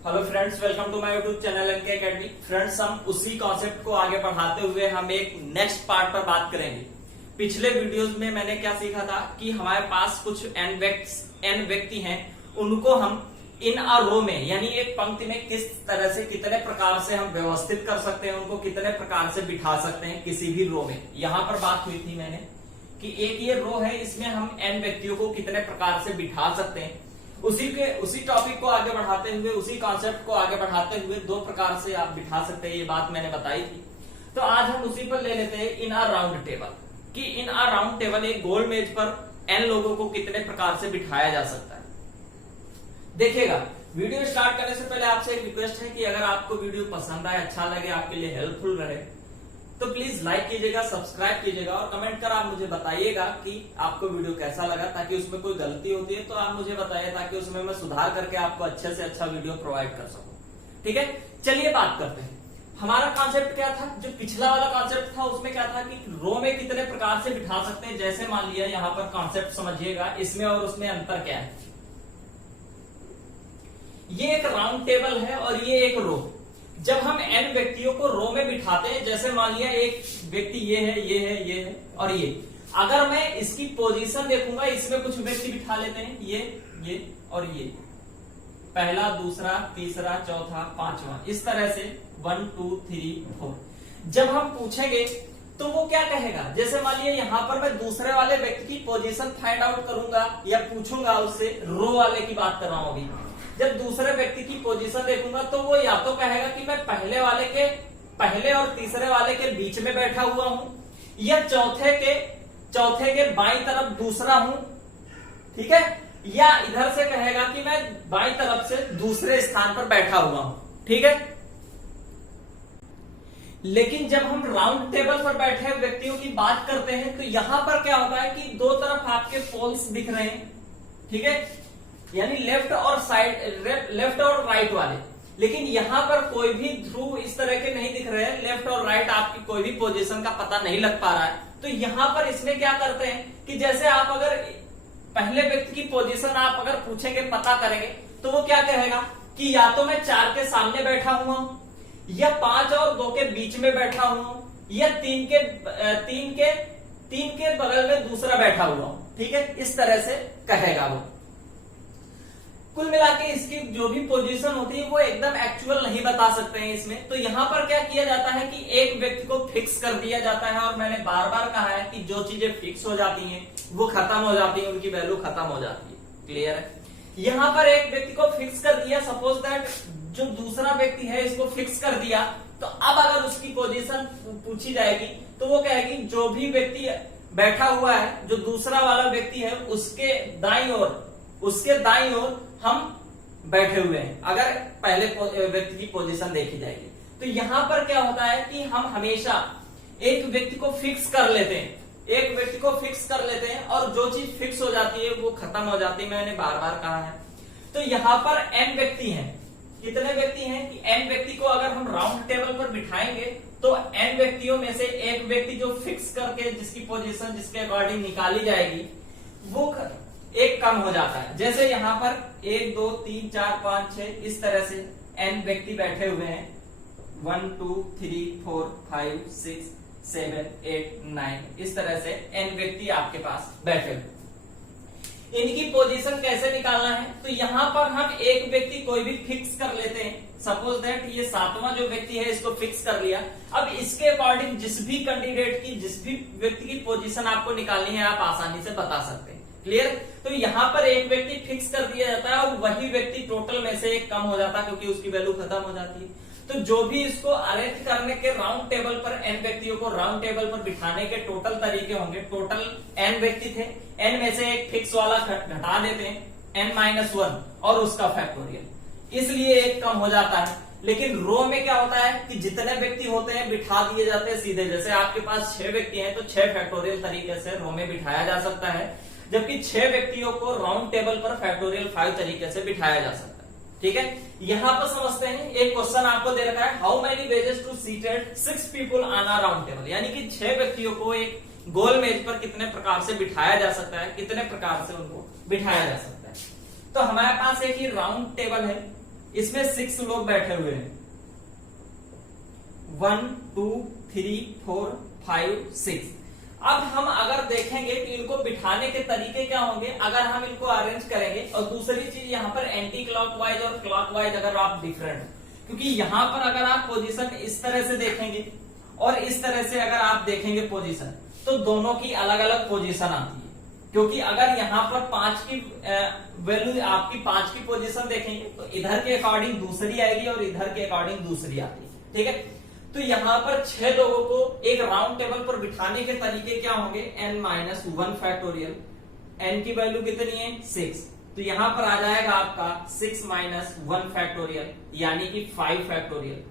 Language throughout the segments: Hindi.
Hello friends, welcome to my YouTube channel NK academy. Friends, हम उसी कॉन्सेप्ट को आगे बढ़ाते हुए हम एक नेक्स्ट पार्ट पर बात करेंगे। पिछले वीडियोस में मैंने क्या सीखा था कि हमारे पास कुछ एन व्यक्ति हैं, उनको हम इन अ रो में यानी एक पंक्ति में किस तरह से कितने प्रकार से हम व्यवस्थित कर सकते हैं, उनको कितने प्रकार से बिठा सकते हैं किसी भी रो में। यहां पर बात हुई थी मैंने कि एक ये रो है, इसमें हम एन व्यक्तियों को कितने प्रकार से बिठा सकते हैं। उसी टॉपिक को आगे बढ़ाते हुए, उसी कॉन्सेप्ट को आगे बढ़ाते हुए दो प्रकार से आप बिठा सकते हैं, ये बात मैंने बताई थी। तो आज हम उसी पर ले लेते हैं इन अ राउंड टेबल कि इन अ राउंड टेबल एक गोल मेज पर एन लोगों को कितने प्रकार से बिठाया जा सकता है। देखिएगा, वीडियो स्टार्ट करने से पहले आपसे एक रिक्वेस्ट है कि अगर आपको वीडियो पसंद आए, अच्छा लगे, आपके लिए हेल्पफुल रहे तो प्लीज लाइक कीजिएगा, सब्सक्राइब कीजिएगा और कमेंट कर आप मुझे बताइएगा कि आपको वीडियो कैसा लगा, ताकि उसमें कोई गलती होती है तो आप मुझे बताइए, ताकि उसमें मैं सुधार करके आपको अच्छे से अच्छा वीडियो प्रोवाइड कर सकूं। ठीक है, चलिए बात करते हैं। हमारा कॉन्सेप्ट क्या था, जो पिछला वाला कॉन्सेप्ट था उसमें क्या था कि रो में कितने प्रकार से बिठा सकते हैं। जैसे मान लिया, यहाँ पर कॉन्सेप्ट समझिएगा, इसमें और उसमें अंतर क्या है। ये एक राउंड टेबल है और ये एक रो। जब हम एन व्यक्तियों को रो में बिठाते हैं, जैसे मान लिया एक व्यक्ति ये है, ये है, ये है और ये, अगर मैं इसकी पोजीशन देखूंगा, इसमें कुछ व्यक्ति बिठा लेते हैं, ये और ये, पहला, दूसरा, तीसरा, चौथा, पांचवा, इस तरह से 1 2 3 4। जब हम पूछेंगे तो वो क्या कहेगा, जैसे मान लिया यहाँ पर मैं दूसरे वाले व्यक्ति की पोजीशन फाइंड आउट करूंगा या पूछूंगा उससे, रो वाले की बात कर रहा हूं अभी। जब दूसरे व्यक्ति की पोजीशन देखूंगा तो वो या तो कहेगा कि मैं पहले और तीसरे वाले के बीच में बैठा हुआ हूं, या चौथे के बाईं तरफ दूसरा हूं, ठीक है, या इधर से कहेगा कि मैं बाईं तरफ से दूसरे स्थान पर बैठा हुआ हूं। ठीक है, लेकिन जब हम राउंड टेबल पर बैठे व्यक्तियों की बात करते हैं तो यहां पर क्या होता है कि दो तरफ आपके पोल्स दिख रहे हैं, ठीक है, यानी लेफ्ट और राइट वाले, लेकिन यहां पर कोई भी ध्रुव इस तरह के नहीं दिख रहे हैं, लेफ्ट और राइट आपकी कोई भी पोजीशन का पता नहीं लग पा रहा है। तो यहां पर इसमें क्या करते हैं कि जैसे आप अगर पहले व्यक्ति की पोजीशन आप अगर पूछेंगे, पता करेंगे, तो वो क्या कहेगा कि या तो मैं 4 के सामने बैठा हुआ हूं, या 5 और 2 के बीच में बैठा हुआ हूं, या 3 के बगल में दूसरा बैठा हुआ हूं। ठीक है, इस तरह से कहेगा वो। कुल मिला के इसकी जो भी पोजीशन होती है वो एकदम एक्चुअल नहीं बता सकते हैं इसमें। तो यहां पर क्या किया जाता है कि एक व्यक्ति को फिक्स कर दिया जाता है, और मैंने बार बार कहा है कि जो चीजें फिक्स हो जाती हैं वो खत्म हो जाती है, उनकी वैल्यू खत्म हो जाती है। क्लियर है, यहां पर एक व्यक्ति को फिक्स कर दिया, सपोज दैट जो दूसरा व्यक्ति है इसको फिक्स कर दिया, तो अब अगर उसकी पोजीशन पूछी जाएगी तो वो कहेगी जो भी व्यक्ति बैठा हुआ है, जो दूसरा वाला व्यक्ति है, उसके दाईं ओर हम बैठे हुए हैं, अगर पहले व्यक्ति की पोजीशन देखी जाएगी। तो यहां पर क्या होता है कि हम हमेशा एक व्यक्ति को फिक्स कर लेते हैं, और जो चीज फिक्स हो जाती है वो खत्म हो जाती है, मैंने बार बार कहा है। तो यहां पर एन व्यक्ति हैं, कितने व्यक्ति हैं कि एन व्यक्ति को अगर हम राउंड टेबल पर बिठाएंगे तो एन व्यक्तियों में से एक व्यक्ति जो फिक्स करके जिसकी पोजीशन जिसके अकॉर्डिंग निकाली जाएगी वो एक कम हो जाता है। जैसे यहाँ पर 1 2 3 4 5 6 इस तरह से एन व्यक्ति बैठे हुए हैं, 1 2 3 4 5 6 7 8 9, इस तरह से एन व्यक्ति आपके पास बैठे हुए। इनकी पोजीशन कैसे निकालना है, तो यहां पर हम एक व्यक्ति कोई भी फिक्स कर लेते हैं, सपोज दैट ये 7वां जो व्यक्ति है इसको फिक्स कर लिया। अब इसके अकॉर्डिंग जिस भी कैंडिडेट की, जिस भी व्यक्ति की पोजीशन आपको निकालनी है आप आसानी से बता सकते हैं। क्लियर, तो यहां पर एक व्यक्ति फिक्स कर दिया जाता है और वही व्यक्ति टोटल में से एक कम हो जाता है, क्योंकि उसकी वैल्यू खत्म हो जाती है। तो जो भी इसको अरेंज करने के राउंड टेबल पर एन व्यक्तियों को राउंड टेबल पर बिठाने के टोटल तरीके होंगे। टोटल एन व्यक्ति थे, एन में से एक फिक्स वाला घटा देते हैं n-1 और उसका फैक्टोरियल, इसलिए एक कम हो जाता है। लेकिन रो में क्या होता है कि जितने व्यक्ति होते हैं बिठा दिए जाते हैं सीधे। जैसे आपके पास 6 व्यक्ति हैं तो 6 फैक्टोरियल तरीके से रो में बिठाया जा सकता है, जबकि 6 व्यक्तियों को राउंड टेबल पर फैक्टोरियल 5 तरीके से बिठाया जा सकता है। ठीक है, यहां पर समझते हैं, एक क्वेश्चन आपको दे रखा है, how many ways to seated 6 people on a round table, यानी कि 6 व्यक्तियों को एक गोल मेज पर कितने प्रकार से बिठाया जा सकता है, कितने प्रकार से उनको बिठाया जा सकता है। तो हमारे पास एक ही राउंड टेबल है, इसमें 6 लोग बैठे हुए हैं, 1 2 3 4 5 6। अब हम अगर देखेंगे कि इनको बिठाने के तरीके क्या होंगे, अगर हम इनको अरेंज करेंगे। और दूसरी चीज यहाँ पर एंटी क्लॉकवाइज और क्लॉकवाइज अगर आप डिफरेंट, क्योंकि यहाँ पर अगर आप पोजीशन इस तरह से देखेंगे और इस तरह से अगर आप देखेंगे पोजीशन, तो दोनों की अलग अलग पोजीशन आती है। क्योंकि अगर यहाँ पर 5 की वैल्यू, आपकी 5 की पोजीशन देखेंगे तो इधर के अकॉर्डिंग दूसरी आएगी और इधर के अकॉर्डिंग दूसरी आती है, ठीक है। तो यहाँ पर 6 लोगों को एक राउंड टेबल पर बिठाने के तरीके क्या होंगे, n-1 फैक्टोरियल, n की वैल्यू कितनी है 6, तो यहाँ पर आ जाएगा आपका 6-1 फैक्टोरियल यानी कि 5 फैक्टोरियल,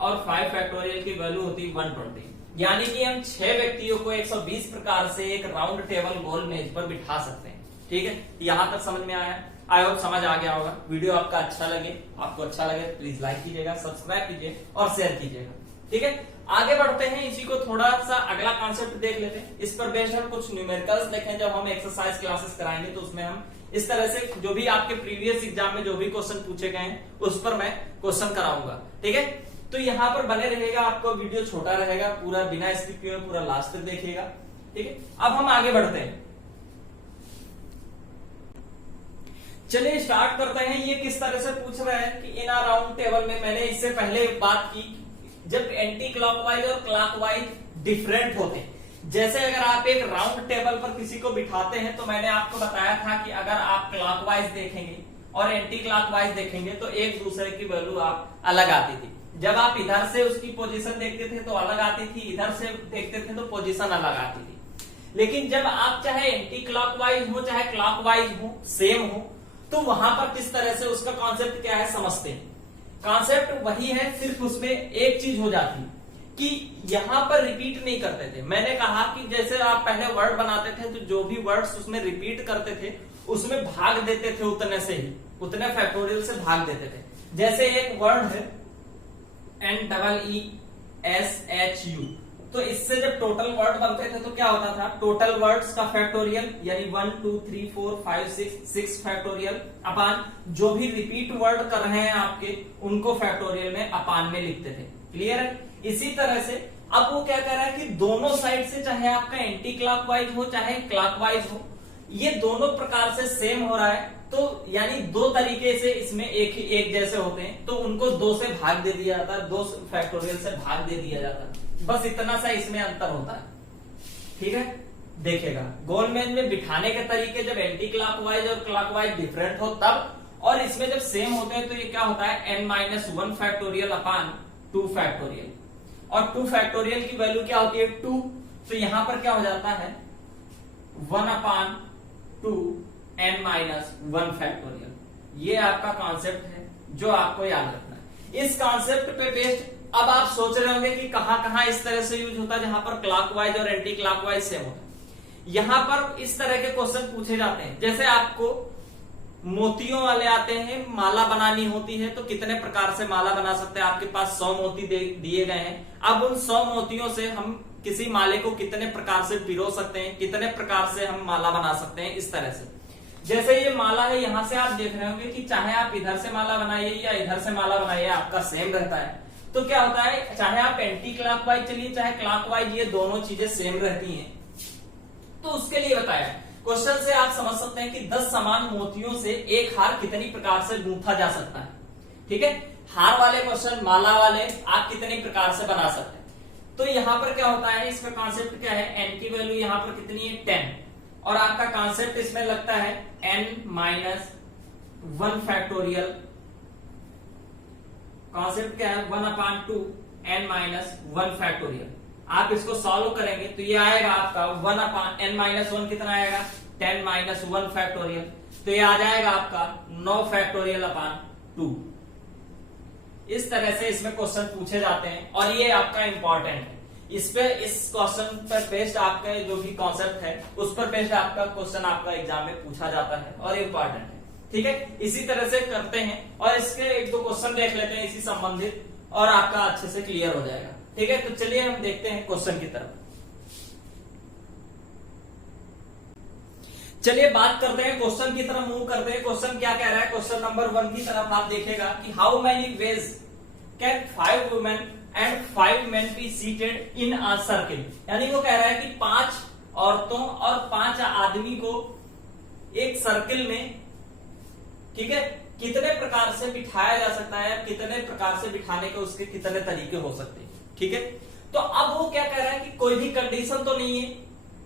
और 5 फैक्टोरियल की वैल्यू होती है 120। यानी कि हम 6 व्यक्तियों को 120 प्रकार से एक राउंड टेबल गोल मेज पर बिठा सकते हैं, ठीक है। यहां तक समझ में आया, आई होप समझ आ गया होगा। वीडियो आपका अच्छा लगे, आपको अच्छा लगे प्लीज लाइक कीजिएगा, सब्सक्राइब कीजिए और शेयर कीजिएगा, ठीक है। आगे बढ़ते हैं, इसी को थोड़ा सा अगला कॉन्सेप्ट देख लेते हैं। इस पर बेस्ड हम कुछ न्यूमेरिकल्स देखें, जब हम एक्सरसाइज क्लासेस कराएंगे तो उसमें हम इस तरह से जो भी आपके प्रीवियस एग्जाम में जो भी क्वेश्चन पूछे गए हैं उस पर मैं क्वेश्चन कराऊंगा, ठीक है। तो यहाँ पर बने रहेगा, आपको वीडियो छोटा रहेगा, पूरा बिना स्किप किए पूरा लास्ट तक देखिएगा, ठीक है। अब हम आगे बढ़ते हैं, चलिए स्टार्ट करते हैं। ये किस तरह से पूछ रहा है कि इन अ राउंड टेबल में, मैंने इससे पहले बात की जब एंटी क्लॉकवाइज और क्लॉकवाइज डिफरेंट होते हैं। जैसे अगर आप एक राउंड टेबल पर किसी को बिठाते हैं तो मैंने आपको बताया था कि अगर आप क्लॉकवाइज देखेंगे और एंटी क्लॉकवाइज देखेंगे तो एक दूसरे की वैल्यू आप अलग आती थी। जब आप इधर से उसकी पोजीशन देखते थे तो अलग आती थी, इधर से देखते थे तो पोजीशन अलग आती थी। लेकिन जब आप चाहे एंटी क्लॉकवाइज हो चाहे क्लॉकवाइज हो, सेम हो, तो वहां पर किस तरह से उसका कॉन्सेप्ट क्या है समझते हैं। कॉन्सेप्ट वही है, सिर्फ उसमें एक चीज हो जाती कि यहां पर रिपीट नहीं करते थे। मैंने कहा कि जैसे आप पहले वर्ड बनाते थे तो जो भी वर्ड्स उसमें रिपीट करते थे उसमें भाग देते थे, उतने से ही, उतने फैक्टोरियल से भाग देते थे। जैसे एक वर्ड है NEESHU, तो इससे जब टोटल वर्ड बनते थे तो क्या होता था, टोटल वर्ड्स का फैक्टोरियल यानी 1 2 3 4 5 6 फैक्टोरियल अपान जो भी रिपीट वर्ड कर रहे हैं आपके उनको फैक्टोरियल में अपान में लिखते थे। क्लियर है। इसी तरह से अब वो क्या कर रहा है कि दोनों साइड से, चाहे आपका एंटी क्लॉकवाइज हो चाहे क्लॉकवाइज हो, ये दोनों प्रकार से सेम हो रहा है। तो यानी दो तरीके से इसमें एक जैसे होते हैं, तो उनको 2 से भाग दे दिया जाता है, 2 फैक्टोरियल से भाग दे दिया जाता है। बस इतना सा इसमें अंतर होता है, ठीक है। देखेगा गोल मेज में बिठाने के तरीके जब एंटी क्लॉकवाइज और क्लॉकवाइज डिफरेंट हो तब, और इसमें जब सेम होते हैं तो ये क्या होता है n-1 फैक्टोरियल अपान 2 फैक्टोरियल, और 2 फैक्टोरियल की वैल्यू क्या होती है 2, तो यहां पर क्या हो जाता है 1/2 n-1 फैक्टोरियल। ये आपका कॉन्सेप्ट है जो आपको याद रखना है। इस कॉन्सेप्ट पे बेस्ड अब आप सोच रहे होंगे कि कहां कहां इस तरह से यूज होता है जहां पर क्लॉकवाइज और एंटी क्लॉकवाइज सेम होता है। यहां पर इस तरह के क्वेश्चन पूछे जाते हैं, जैसे आपको मोतियों वाले आते हैं, माला बनानी होती है तो कितने प्रकार से माला बना सकते हैं। आपके पास 100 मोती दिए गए हैं, अब उन 100 मोतियों से हम किसी माले को कितने प्रकार से पिरो सकते हैं, कितने प्रकार से हम माला बना सकते हैं। इस तरह से जैसे ये माला है, यहां से आप देख रहे होंगे कि चाहे आप इधर से माला बनाइए या इधर से माला बनाइए आपका सेम रहता है। तो क्या होता है, चाहे आप एंटी क्लॉकवाइज चलिए चाहे क्लॉकवाइज, ये दोनों चीजें सेम रहती हैं। तो उसके लिए बताया क्वेश्चन से आप समझ सकते हैं कि 10 समान मोतियों से एक हार कितनी प्रकार से गूंथा जा सकता है, ठीक है। हार वाले क्वेश्चन, माला वाले आप कितनी प्रकार से बना सकते हैं। तो यहां पर क्या होता है, इसका कॉन्सेप्ट क्या है, n की वैल्यू यहां पर कितनी है 10, और आपका कॉन्सेप्ट इसमें लगता है n-1 फैक्टोरियल। कॉन्सेप्ट क्या है 1/2 n-1 फैक्टोरियल। आप इसको सॉल्व करेंगे तो ये आएगा आपका 1/n-1 कितना आएगा 10-1 फैक्टोरियल, तो ये आ जाएगा आपका 9 फैक्टोरियल अपान 2। इस तरह से इसमें क्वेश्चन पूछे जाते हैं और ये आपका इंपॉर्टेंट है। इस क्वेश्चन पर बेस्ड आपका जो भी कॉन्सेप्ट है उस पर बेस्ड आपका क्वेश्चन आपका एग्जाम में पूछा जाता है और इंपॉर्टेंट है, ठीक है। इसी तरह से करते हैं और इसके 1-2 क्वेश्चन देख लेते हैं इसी संबंधित, और आपका अच्छे से क्लियर हो जाएगा, ठीक है। तो चलिए हम देखते हैं क्वेश्चन की तरफ। चलिए बात करते हैं क्वेश्चन की तरफ मूव करते हैं। क्वेश्चन क्या कह रहा है, क्वेश्चन नंबर 1 की तरफ आप देखेगा कि how many ways can 5 women and 5 main be seated in a circle. यानी वो कह रहा है कि 5 औरतों और 5 आदमी को एक सर्किल में, ठीक है, कितने प्रकार से बिठाया जा सकता है, कितने प्रकार से बिठाने के उसके कितने तरीके हो सकते हैं, ठीक है। तो अब वो क्या कह रहा है कि कोई भी कंडीशन तो नहीं है,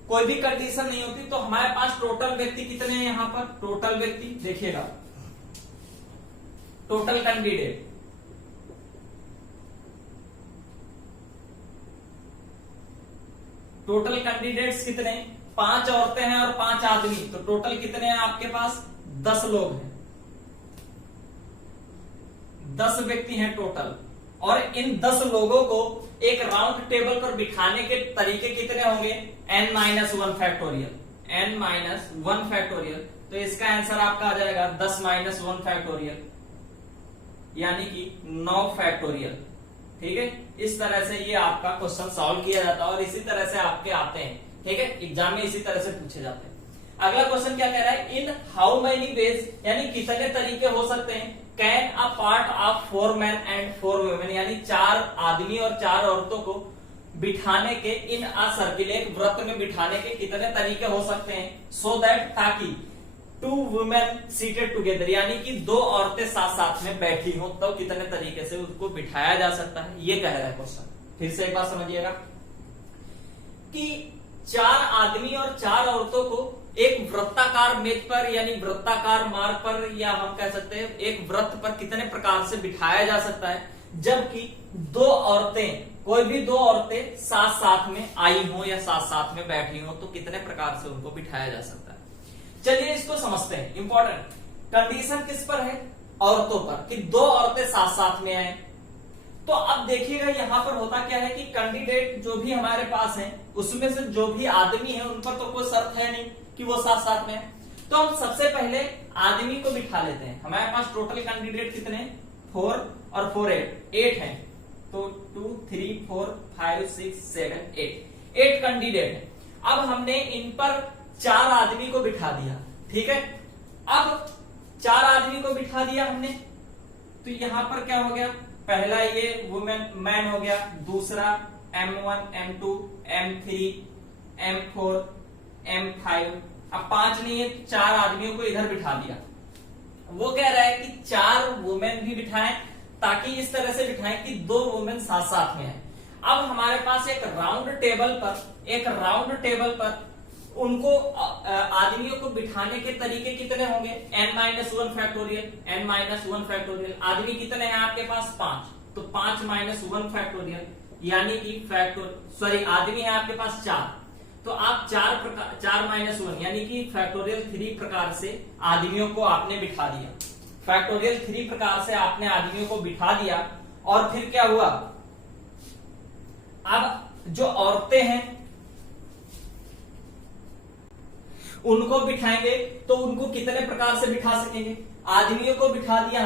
कोई भी कंडीशन नहीं होती, तो हमारे पास टोटल व्यक्ति कितने हैं यहां पर, टोटल व्यक्ति देखिएगा, टोटल कैंडिडेट, टोटल कैंडिडेट्स कितने, 5 औरतें हैं और 5 आदमी, तो टोटल कितने हैं आपके पास, 10 लोग हैं, 10 व्यक्ति हैं टोटल। और इन 10 लोगों को एक राउंड टेबल पर बिठाने के तरीके कितने होंगे, n-1 फैक्टोरियल, n-1 फैक्टोरियल। तो इसका आंसर आपका आ जाएगा 10-1 फैक्टोरियल, यानी कि 9 फैक्टोरियल, ठीक है। इस तरह से ये आपका क्वेश्चन सॉल्व किया जाता है और इसी तरह से आपके आते हैं, ठीक है, एग्जाम में इसी तरह से पूछे जाते हैं। अगला क्वेश्चन क्या कह रहा है, इन हाउ मेनी वेज, यानी कितने तरीके हो सकते हैं, can a part of 4 man and 4 women, यानी 4 आदमी और 4 औरतों को बिठाने के इन अ सर्किल, एक वृत्त में बिठाने के कितने तरीके हो सकते हैं, सो दैट, ताकि 2 वुमेन सीटेड टुगेदर, यानी कि 2 औरतें साथ साथ में बैठी हो, तो कितने तरीके से उसको बिठाया जा सकता है, ये कह रहा है क्वेश्चन। फिर से एक बार समझिएगा कि 4 आदमी और 4 औरतों को एक वृत्ताकार मेज पर, यानी वृत्ताकार मार्ग पर, या हम कह सकते हैं एक वृत्त पर कितने प्रकार से बिठाया जा सकता है, जबकि 2 औरतें, कोई भी 2 औरतें साथ साथ में आई हो या साथ साथ में बैठी हो, तो कितने प्रकार से उनको बिठाया जा सकता है। चलिए इसको समझते हैं। इंपॉर्टेंट कंडीशन किस पर है, औरतों पर, कि 2 औरतें साथ साथ में आए। तो अब देखिएगा यहां पर होता क्या है कि कैंडिडेट जो भी हमारे पास है, उसमें से जो भी आदमी है उन पर तो कोई शर्त है नहीं कि वो साथ साथ में है। तो हम सबसे पहले आदमी को बिठा लेते हैं। हमारे पास टोटल कैंडिडेट कितने, 4 और 4 8 हैं, तो 2 3 4 5 6 7 8 कैंडिडेट है। अब हमने इन पर 4 आदमी को बिठा दिया, ठीक है। अब 4 आदमी को बिठा दिया हमने, तो यहां पर क्या हो गया, पहला ये वुमेन मैन हो गया, दूसरा M1 M2 M3 M4 M5, अब 5 नहीं है, 4 आदमियों को इधर बिठा दिया। वो कह रहा है कि 4 वुमेन भी बिठाएं, ताकि इस तरह से बिठाएं कि 2 वुमेन साथ साथ में है। अब हमारे पास एक राउंड टेबल पर उनको आदमियों को बिठाने के तरीके कितने होंगे, n-1 फैक्टोरियल। आदमी कितने हैं आपके पास, 5, तो 5-1 फैक्टोरियल, यानी कि आदमी है आपके पास 4, तो आप 4-1 यानी कि फैक्टोरियल 3 प्रकार से आदमियों को आपने बिठा दिया। फैक्टोरियल 3 प्रकार से आपने आदमियों को बिठा दिया। और फिर क्या हुआ, अब जो औरतें हैं उनको बिठाएंगे, तो उनको कितने प्रकार से बिठा सकेंगे, आदमियों को बिठा दिया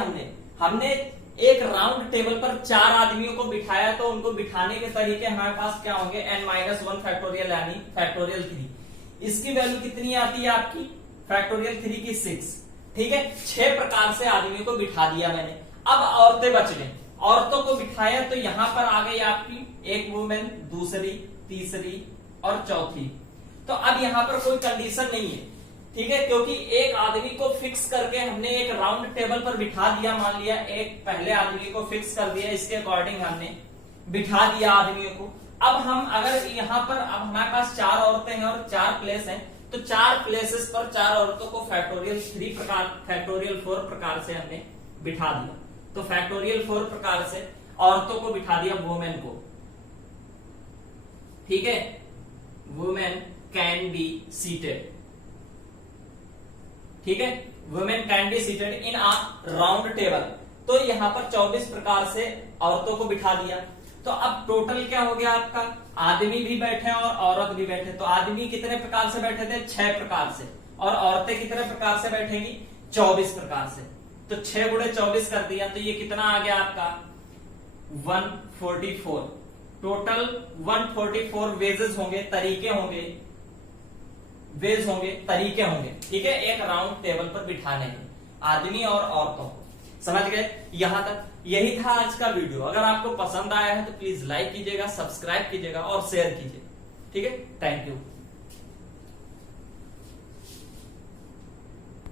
हमने एक राउंड टेबल पर 4 आदमियों को बिठाया, तो उनको बिठाने के तरीके हमारे पास क्या होंगे, n-1 फैक्टोरियल, यानी फैक्टोरियल 3। इसकी वैल्यू कितनी आती है आपकी, फैक्टोरियल 3 की 6, ठीक है। 6 प्रकार से आदमियों को बिठा दिया मैंने। अब औरतें बच गई, औरतों को बिठाया, तो यहां पर आ गई आपकी एक वुमेन, दूसरी, तीसरी और चौथी। तो अब यहां पर कोई कंडीशन नहीं है, ठीक है, क्योंकि एक आदमी को फिक्स करके हमने एक राउंड टेबल पर बिठा दिया। मान लिया एक पहले आदमी को फिक्स कर दिया, इसके अकॉर्डिंग हमने बिठा दिया आदमियों को। अब हम अगर यहां पर, अब हमारे पास 4 औरतें हैं और 4 प्लेस हैं, तो 4 प्लेसेस पर 4 औरतों को फैक्टोरियल 4 प्रकार से हमने बिठा दिया। तो फैक्टोरियल 4 प्रकार से औरतों को बिठा दिया, वुमेन को, ठीक है। वुमेन कैन बी सीटेड, ठीक है, women can be seated in a round table. तो यहां पर 24 प्रकार से औरतों को बिठा दिया। तो अब टोटल क्या हो गया आपका, आदमी भी बैठे और औरत भी बैठे। तो आदमी कितने प्रकार से बैठे थे, 6 प्रकार से, और औरतें कितने प्रकार से बैठेंगी, 24 प्रकार से। तो 6 गुणे 24 कर दिया, तो ये कितना आ गया आपका, 144। टोटल 144 वेजेस होंगे, तरीके होंगे, वेज होंगे, तरीके होंगे, ठीक है, एक राउंड टेबल पर बिठाने के, आदमी और औरतों को। समझ गए? यहां तक यही था आज का वीडियो। अगर आपको पसंद आया है तो प्लीज लाइक कीजिएगा, सब्सक्राइब कीजिएगा और शेयर कीजिएगा। ठीक है, थैंक यू।